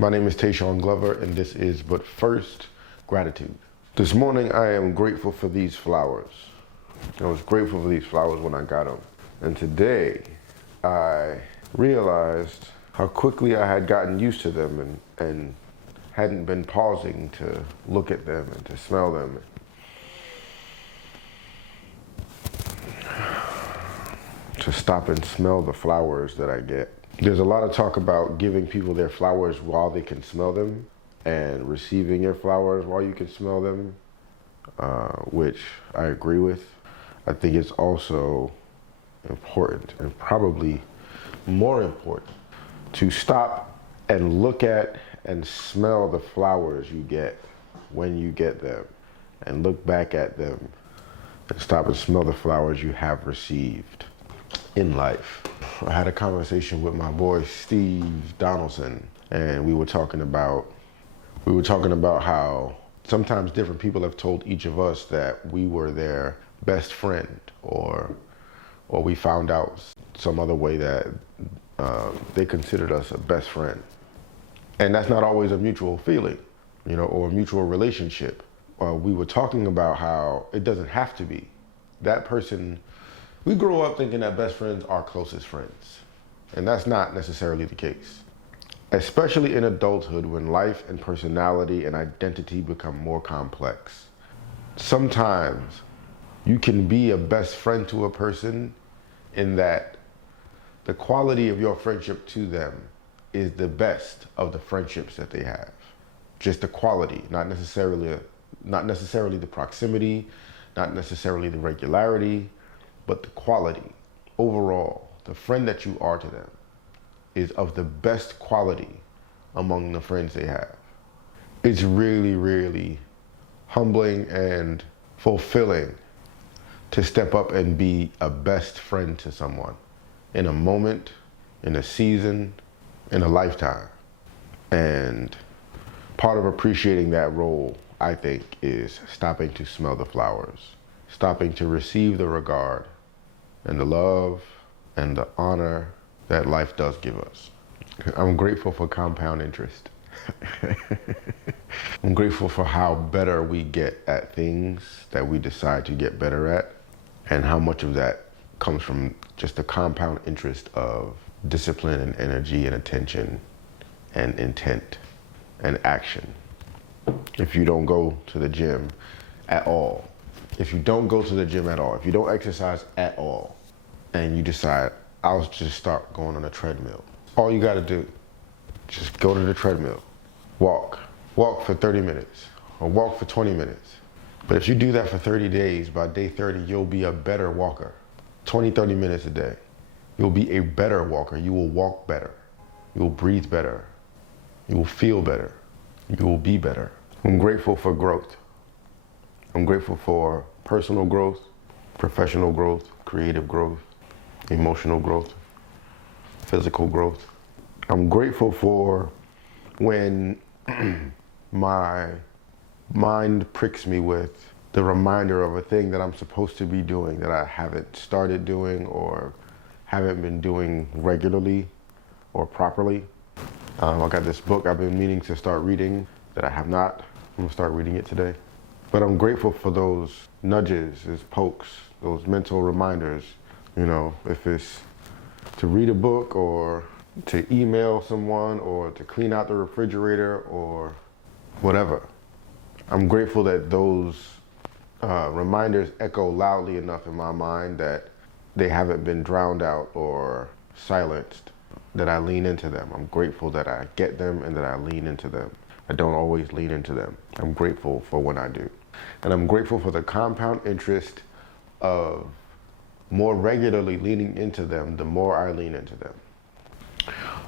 My name is Tehsuan Glover, and this is But First, Gratitude. This morning, I am grateful for these flowers. I was grateful for these flowers when I got them. And today, I realized how quickly I had gotten used to them and hadn't been pausing to look at them and to smell them. To stop and smell the flowers that I get. There's a lot of talk about giving people their flowers while they can smell them and receiving your flowers while you can smell them, which I agree with. I think it's also important, and probably more important, to stop and look at and smell the flowers you get when you get them, and look back at them and stop and smell the flowers you have received in life. I had a conversation with my boy Steve Donaldson, and we were talking about how sometimes different people have told each of us that we were their best friend, or we found out some other way that they considered us a best friend. And that's not always a mutual feeling, or a mutual relationship. We were talking about how it doesn't have to be. That person, we grow up thinking that best friends are closest friends, and that's not necessarily the case. Especially in adulthood, when life and personality and identity become more complex. Sometimes you can be a best friend to a person in that the quality of your friendship to them is the best of the friendships that they have. Just the quality, not necessarily the proximity, not necessarily the regularity, but the quality. Overall, the friend that you are to them is of the best quality among the friends they have. It's really, really humbling and fulfilling to step up and be a best friend to someone in a moment, in a season, in a lifetime. And part of appreciating that role, I think, is stopping to smell the flowers, stopping to receive the regard and the love and the honor that life does give us. I'm grateful for compound interest. I'm grateful for how better we get at things that we decide to get better at, and how much of that comes from just the compound interest of discipline and energy and attention and intent and action. If you don't go to the gym at all, if you don't go to the gym at all, if you don't exercise at all, and you decide, I'll just start going on a treadmill. All you gotta do, just go to the treadmill, walk for 30 minutes, or walk for 20 minutes. But if you do that for 30 days, by day 30, you'll be a better walker. 20, 30 minutes a day. You'll be a better walker. You will walk better. You will breathe better. You will feel better. You will be better. I'm grateful for growth. I'm grateful for personal growth, professional growth, creative growth, emotional growth, physical growth. I'm grateful for when my mind pricks me with the reminder of a thing that I'm supposed to be doing that I haven't started doing or haven't been doing regularly or properly. I got this book I've been meaning to start reading that I have not. I'm gonna start reading it today. But I'm grateful for those nudges, those pokes, those mental reminders. If it's to read a book or to email someone or to clean out the refrigerator or whatever. I'm grateful that those reminders echo loudly enough in my mind that they haven't been drowned out or silenced, that I lean into them. I'm grateful that I get them and that I lean into them. I don't always lean into them. I'm grateful for when I do. And I'm grateful for the compound interest of more regularly leaning into them the more I lean into them.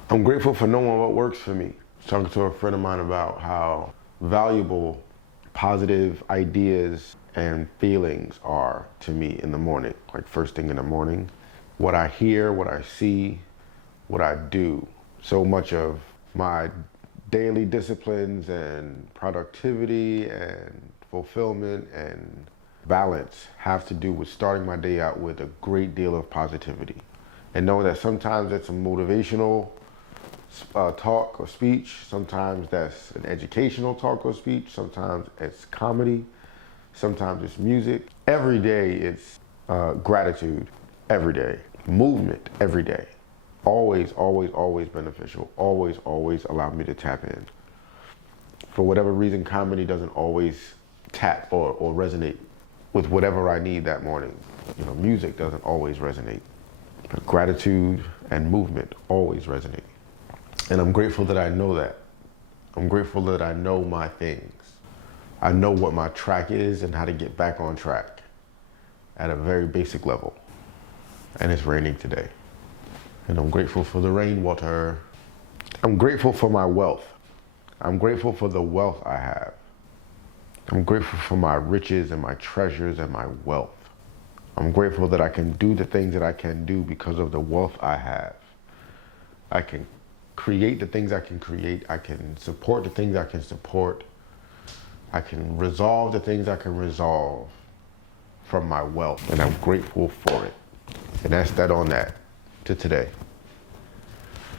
I'm grateful for knowing what works for me. I was talking to a friend of mine about how valuable positive ideas and feelings are to me in the morning, like first thing in the morning. What I hear, what I see, what I do. So much of my daily disciplines and productivity and fulfillment and balance have to do with starting my day out with a great deal of positivity. And knowing that sometimes it's motivational, talk or speech. Sometimes that's an educational talk or speech. Sometimes it's comedy. Sometimes it's music. Every day it's gratitude. Every day. Movement every day. Always, always, always beneficial. Always, always allow me to tap in. For whatever reason, comedy doesn't always tap or resonate with whatever I need that morning. You know, music doesn't always resonate. But gratitude and movement always resonate. And I'm grateful that I know that. I'm grateful that I know my things. I know what my track is and how to get back on track at a very basic level. And it's raining today. And I'm grateful for the rainwater. I'm grateful for my wealth. I'm grateful for the wealth I have. I'm grateful for my riches and my treasures and my wealth. I'm grateful that I can do the things that I can do because of the wealth I have. I can create the things I can create. I can support the things I can support. I can resolve the things I can resolve from my wealth. And I'm grateful for it. And that's that on that to today.